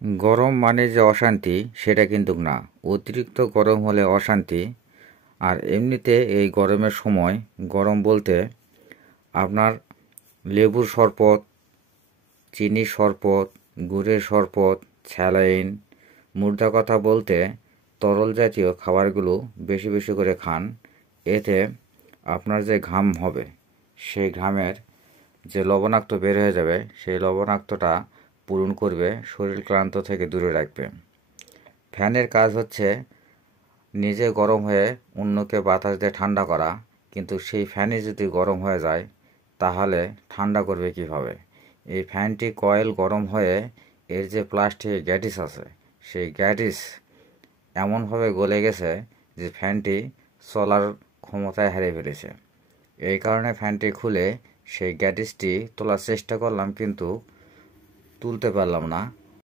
গরম মানে যে অশান্তি সেটা কিন্তু না। অতিরিক্ত গরম হলে অশান্তি। আর এমনিতে এই গরমের সময় গরম বলতে আপনার লেবুর শরবত, চিনির শরবত, গুড়ের শরবত, স্যালাইন, মুদ্রা কথা বলতে তরল জাতীয় খাবারগুলো বেশি বেশি করে খান। এতে আপনার যে ঘাম হবে সেই ঘামের যে লবণাক্ত বের হয়ে যাবে সেই লবণাক্তটা পূরণ করবে, শরীর ক্লান্ত থেকে দূরে রাখবে। ফ্যানের কাজ হচ্ছে নিজে গরম হয়ে অন্যকে বাতাস দিয়ে ঠান্ডা করা, কিন্তু সেই ফ্যানই যদি গরম হয়ে যায় তাহলে ঠান্ডা করবে কিভাবে? এই ফ্যানটি কয়েল গরম হয়ে এর যে প্লাস্টিকের গ্যাটিস আছে সেই গ্যাটিস এমনভাবে গলে গেছে যে ফ্যানটি চলার ক্ষমতায় হারিয়ে ফেলেছে। এই কারণে ফ্যানটি খুলে সেই গ্যাটিসটি তোলার চেষ্টা করলাম কিন্তু তুলতে পারলাম না।